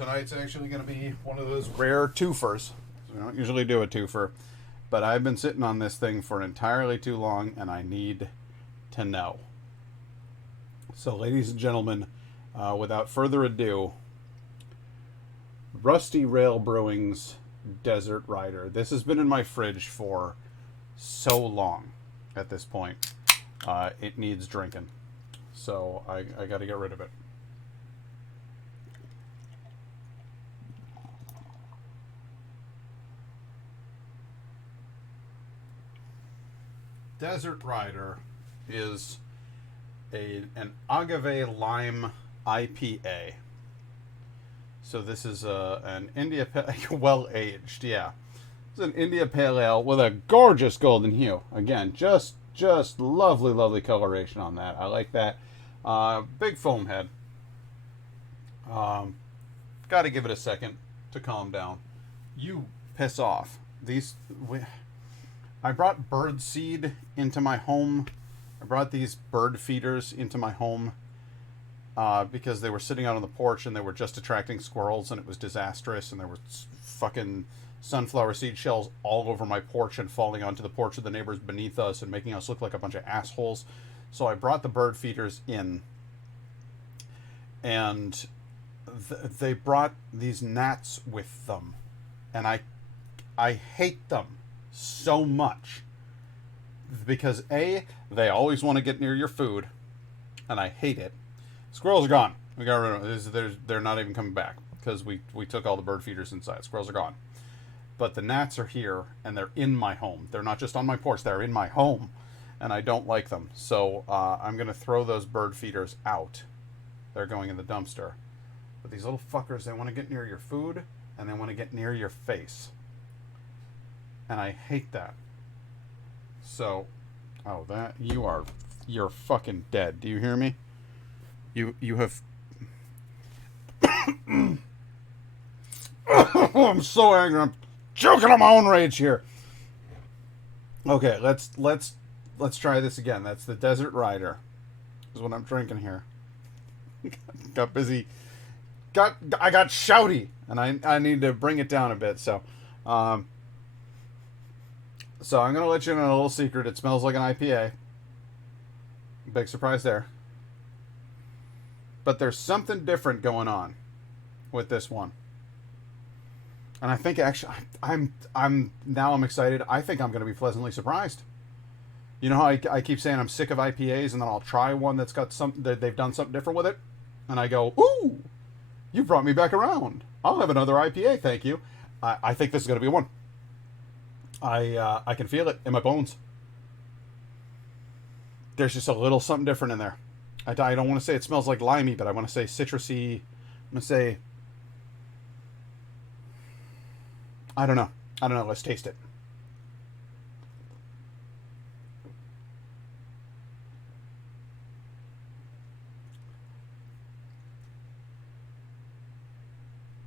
tonight's actually going to be one of those rare twofers. We don't usually do a twofer, but I've been sitting on this thing for entirely too long, and I need to know. So, ladies and gentlemen, without further ado, Rusty Rail Brewing's Desert Rider. This has been in my fridge for so long at this point. It needs drinking. So, I got to get rid of it. Desert Rider is an agave lime IPA. So this is an India well aged, yeah. It's an India Pale Ale with a gorgeous golden hue. Again, just lovely coloration on that. I like that. Big foam head. Got to give it a second to calm down. You piss off. I brought bird seed into my home. I brought these bird feeders into my home because they were sitting out on the porch and they were just attracting squirrels, and it was disastrous, and there were fucking sunflower seed shells all over my porch and falling onto the porch of the neighbors beneath us and making us look like a bunch of assholes. So I brought the bird feeders in, and they brought these gnats with them, and I hate them so much because A, they always want to get near your food, and I hate it. Squirrels are gone. We got rid of them. They're not even coming back because we took all the bird feeders inside. Squirrels are gone, but the gnats are here, and they're in my home. They're not just on my porch, they're in my home, and I don't like them. So I'm gonna throw those bird feeders out. They're going in the dumpster. But these little fuckers, they want to get near your food, and they want to get near your face. And I hate that. So, you're fucking dead. Do you hear me? You have. I'm so angry. I'm choking on my own rage here. Okay, let's try this again. That's the Desert Rider. Is what I'm drinking here. Got busy. I got shouty, and I need to bring it down a bit. So, So I'm going to let you in on a little secret. It smells like an IPA. Big surprise there. But there's something different going on with this one. And I think actually I'm excited. I think I'm going to be pleasantly surprised. You know how I keep saying I'm sick of IPAs, and then I'll try one that's got something that they've done something different with it, and I go, "Ooh, you brought me back around. I'll have another IPA, thank you." I think this is going to be one. I can feel it in my bones. There's just a little something different in there. I don't want to say it smells like limey, but I want to say citrusy. I'm going to say, I don't know. Let's taste it.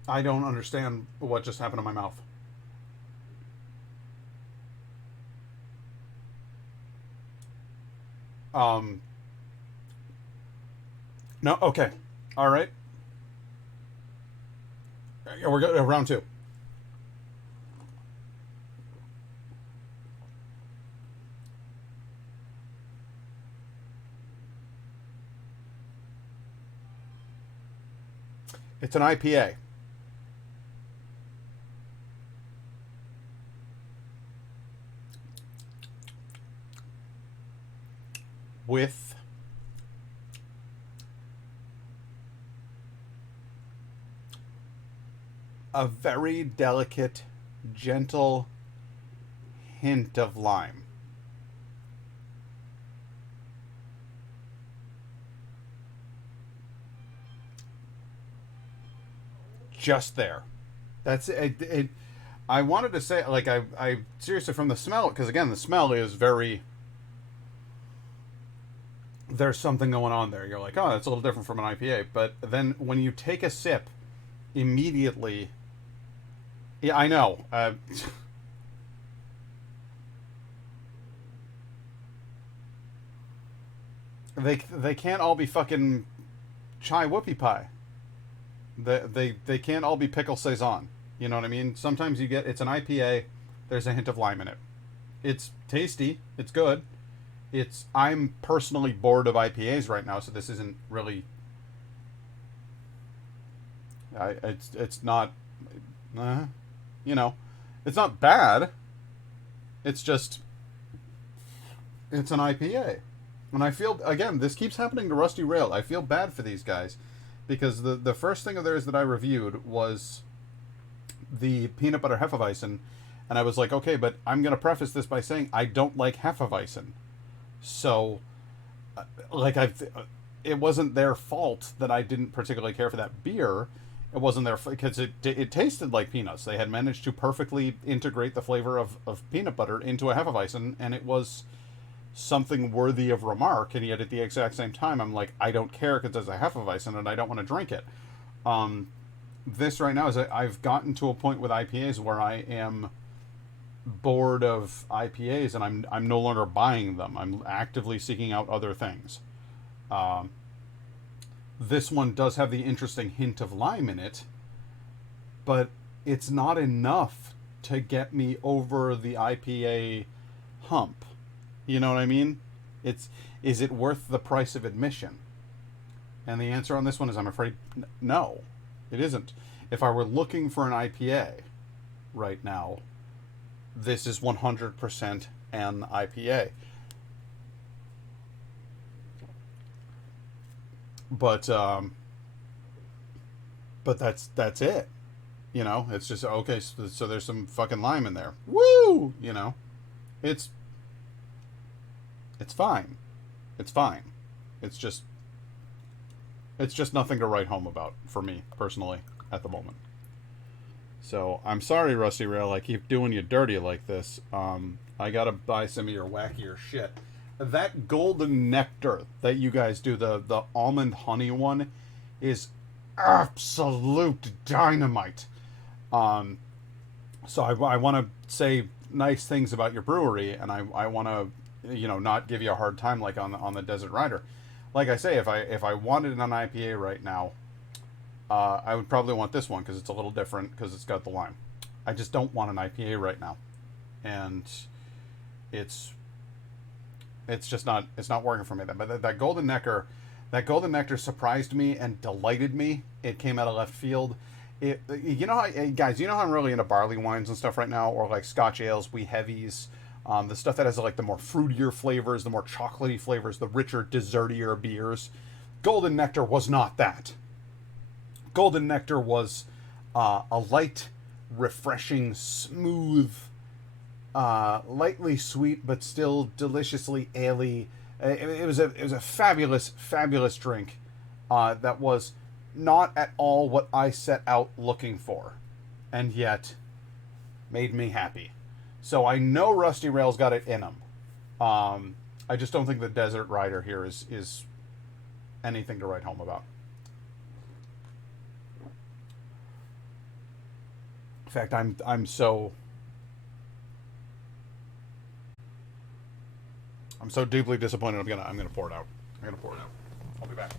I don't understand what just happened to my mouth. No, okay. All right. We're going round two. It's an IPA. With a very delicate, gentle hint of lime. Just there. That's it. I wanted to say, like, I seriously, from the smell, because again, the smell is very. There's something going on there. You're like, oh, that's a little different from an IPA. But then when you take a sip, immediately. Yeah, I know. They can't all be fucking chai whoopie pie. They can't all be pickle saison. You know what I mean? Sometimes you get, it's an IPA. There's a hint of lime in it. It's tasty. It's good. I'm personally bored of IPAs right now, so this isn't really. It's not. You know, it's not bad. It's just. It's an IPA. And I feel, again, this keeps happening to Rusty Rail. I feel bad for these guys because the first thing of theirs that I reviewed was the peanut butter Hefeweizen, and I was like, okay, but I'm going to preface this by saying I don't like Hefeweizen. So, like, it wasn't their fault that I didn't particularly care for that beer. It wasn't their because it tasted like peanuts. They had managed to perfectly integrate the flavor of peanut butter into a Hefeweizen, and it was something worthy of remark. And yet at the exact same time, I'm like, I don't care because it's a Hefeweizen and I don't want to drink it. This right now is I've gotten to a point with IPAs where I am bored of IPAs and I'm no longer buying them. I'm actively seeking out other things. This one does have the interesting hint of lime in it, but it's not enough to get me over the IPA hump. You know what I mean? Is it worth the price of admission? And the answer on this one is I'm afraid no, it isn't. If I were looking for an IPA right now, this is 100% an IPA. But that's it. You know, it's just okay. So there's some fucking lime in there. Woo! You know, it's fine. It's fine. It's just nothing to write home about for me personally at the moment. So I'm sorry, Rusty Rail. I keep doing you dirty like this. I gotta buy some of your wackier shit. That golden nectar that you guys do, the almond honey one, is absolute dynamite. So I want to say nice things about your brewery, and I want to, not give you a hard time like on the Desert Rider. Like I say, if I wanted an IPA right now, I would probably want this one because it's a little different because it's got the lime. I just don't want an IPA right now, and it's just not working for me. But that golden nectar surprised me and delighted me. It came out of left field. Guys, you know how I'm really into barley wines and stuff right now, or like Scotch ales, wee heavies, the stuff that has like the more fruitier flavors, the more chocolatey flavors, the richer, dessertier beers. Golden Nectar was not that. Golden Nectar was a light, refreshing, smooth, lightly sweet, but still deliciously ale-y. It was a fabulous, fabulous drink that was not at all what I set out looking for, and yet made me happy. So I know Rusty Rail's got it in him. I just don't think the Desert Rider here is anything to write home about. In fact, I'm so deeply disappointed. I'm gonna pour it out. I'll be back.